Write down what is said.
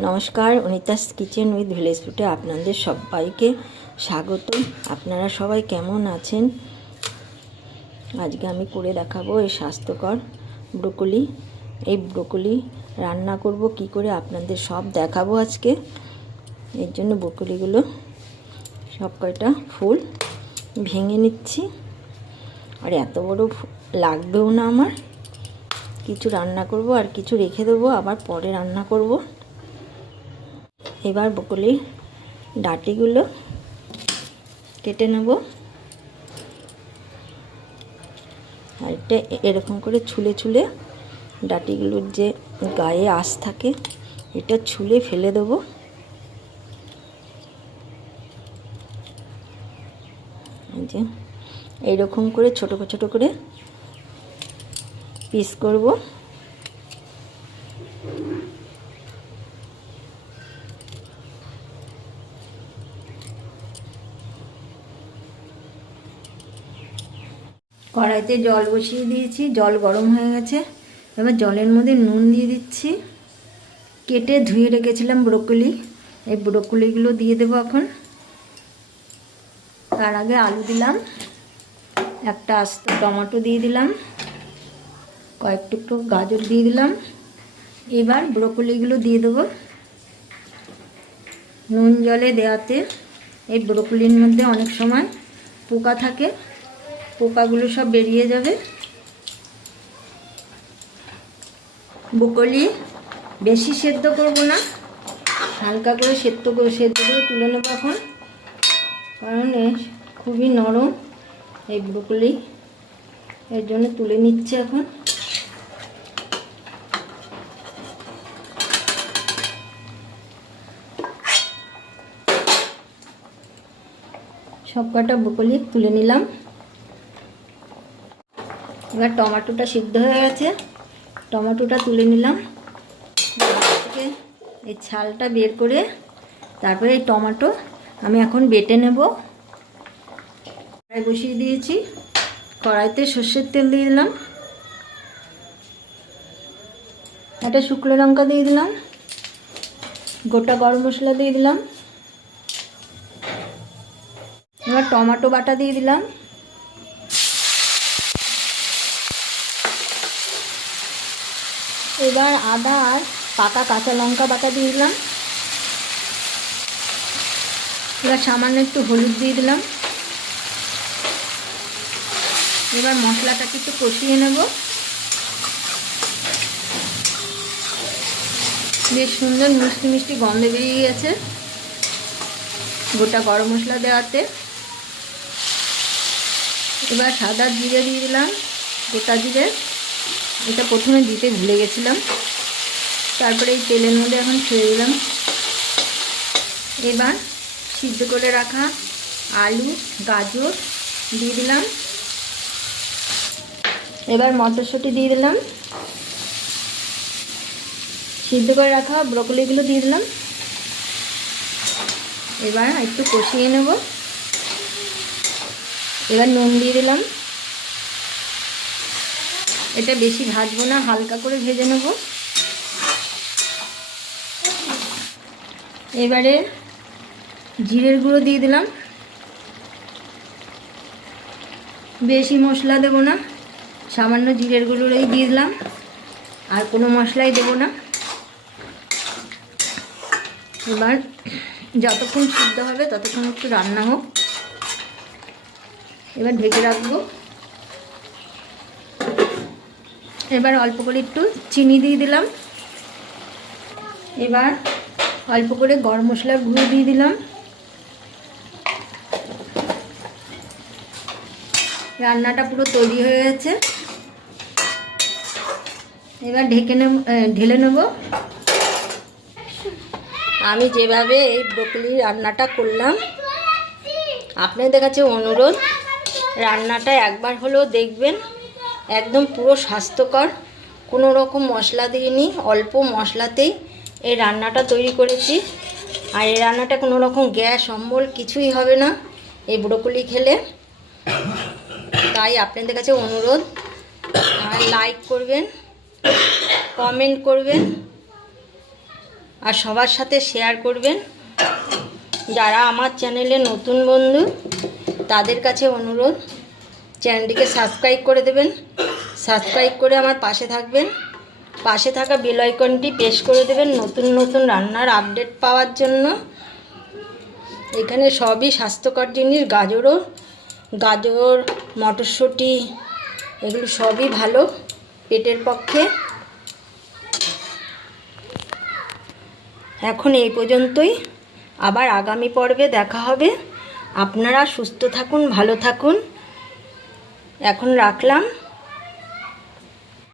নমস্কার, Anita's kitchen with village ফুটে আপনাদের সবাইকে স্বাগত আপনারা সবাই কেমন আছেন? আজকে আমি করে দেখাবো এই স্বাস্থ্যকর ব্রোকলি। এই ব্রোকলি রান্না করব, কি করে আপনাদের সব দেখাবো আজকে। এর জন্য ব্রোকলিগুলো সব কয়টা ফুল ভেঙে নিচ্ছি। আর এত বড় লাগবেও না আমার। কিছু রান্না করব আর কিছু রেখে দেবো, আবার পরে রান্না করব। এবার বকলির ডাটিগুলো কেটে নেব। আর এটা এরকম করে ছুলে ছুলে ডাটিগুলোর যে গায়ে আঁশ থাকে, এটা ছুলে ফেলে দেবো। যে এইরকম করে ছোট ছোট করে পিস করব। কড়াইতে জল বসিয়ে দিয়েছি, জল গরম হয়ে গেছে। এবার জলের মধ্যে নুন দিয়ে দিচ্ছি। কেটে ধুয়ে রেখেছিলাম ব্রোকলি। এই ব্রোকলিগুলো দিয়ে দেবো এখন। তার আগে আলু দিলাম। একটা আস্ত টমেটো দিয়ে দিলাম। কয়েক টুকরো গাজর দিয়ে দিলাম। এবার ব্রোকলিগুলো দিয়ে দেবো। নুন জলে দেওয়াতে এই ব্রোকলির মধ্যে অনেক সময় পোকা থাকে। পোকাগুলো সব বেরিয়ে যাবে। ব্রোকলি বেশি সেদ্ধ করব না। হালকা করে সেদ্ধ করে সেদ্ধ করে তুলে নেব এখন। কারণ খুবই নরম এই ব্রোকলি। এর জন্য তুলে নিচ্ছে এখন। সব কটা ব্রোকলি তুলে নিলাম। এবার টমেটোটা সিদ্ধ হয়ে গেছে। টমেটোটা তুলে নিলাম। থেকে এই ছালটা বের করে তারপরে এই টমেটো আমি এখন বেটে নেব। কড়াই বসিয়ে দিয়েছি। কড়াইতে সর্ষের তেল দিয়ে দিলাম। একটা শুকনো লঙ্কা দিয়ে দিলাম। গোটা গরম মশলা দিয়ে দিলাম। এবার টমেটো বাটা দিয়ে দিলাম। এবার আদা আর পাকা কাঁচা লঙ্কা বাটা দিয়ে দিলাম। এবার সামান্য একটু হলুদ দিয়ে দিলাম। এবার মশলাটাকে একটু কষিয়ে নেব। বেশ সুন্দর মিষ্টি মিষ্টি গন্ধ বেরিয়ে গেছে গোটা গরম মশলা দেওয়াতে। এবার সাদা জিরে দিয়ে দিলাম, গোটা জিরে। এটা প্রথমে দিতে ভুলে গেছিলাম। তারপরে এই তেলের মধ্যে এখন ছেড়ে দিলাম। এবার সিদ্ধ করে রাখা আলু, গাজর দিয়ে দিলাম। এবার মটরশুঁটি দিয়ে দিলাম। সিদ্ধ করে রাখা ব্রকলিগুলো দিয়ে দিলাম। এবার একটু কষিয়ে নেব। এবার নুন দিয়ে দিলাম। এটা বেশি ভাজবো না, হালকা করে ভেজে নেব। এবারে জিরের গুঁড়ো দিয়ে দিলাম। বেশি মশলা দেবো না, সামান্য জিরের গুঁড়োই দিয়ে দিলাম। আর কোনো মশলাই দেবো না। এবার যতক্ষণ সিদ্ধ হবে ততক্ষণ একটু রান্না হোক। এবার ঢেকে রাখব। এবার অল্প করে একটু চিনি দিয়ে দিলাম। এবার অল্প করে গরম মশলার গুঁড়ো দিয়ে দিলাম। রান্নাটা পুরো তৈরি হয়ে গেছে। এবার ঢেকে নেব ঢেলে নেব। আমি যেভাবে এই ব্রকলি রান্নাটা করলাম, আপনাদের কাছে অনুরোধ, রান্নাটা একবার হলেও দেখবেন। একদম পুরো স্বাস্থ্যকর। কোনো রকম মশলা দিইনি, অল্প মশলাতেই এই রান্নাটা তৈরি করেছি। আর এই রান্নাটা কোনো রকম গ্যাস, অম্বল কিছুই হবে না এই ব্রোকলি খেলে। তাই আপনাদের কাছে অনুরোধ আর লাইক করবেন, কমেন্ট করবেন, আর সবার সাথে শেয়ার করবেন। যারা আমার চ্যানেলে নতুন বন্ধু, তাদের কাছে অনুরোধ চ্যানেলটিকে সাবস্ক্রাইব করে দেবেন। সাবস্ক্রাইব করে আমার পাশে থাকবেন। পাশে থাকা বেল আইকনটি প্রেস করে দেবেন নতুন নতুন রান্নার আপডেট পাওয়ার জন্য। এখানে সবই স্বাস্থ্যকর জিনিস, গাজরও, গাজর, মটরশুঁটি, এগুলো সবই ভালো পেটের পক্ষে। এখন এই পর্যন্তই। আবার আগামী পর্বে দেখা হবে। আপনারা সুস্থ থাকুন, ভালো থাকুন। এখন রাখলাম।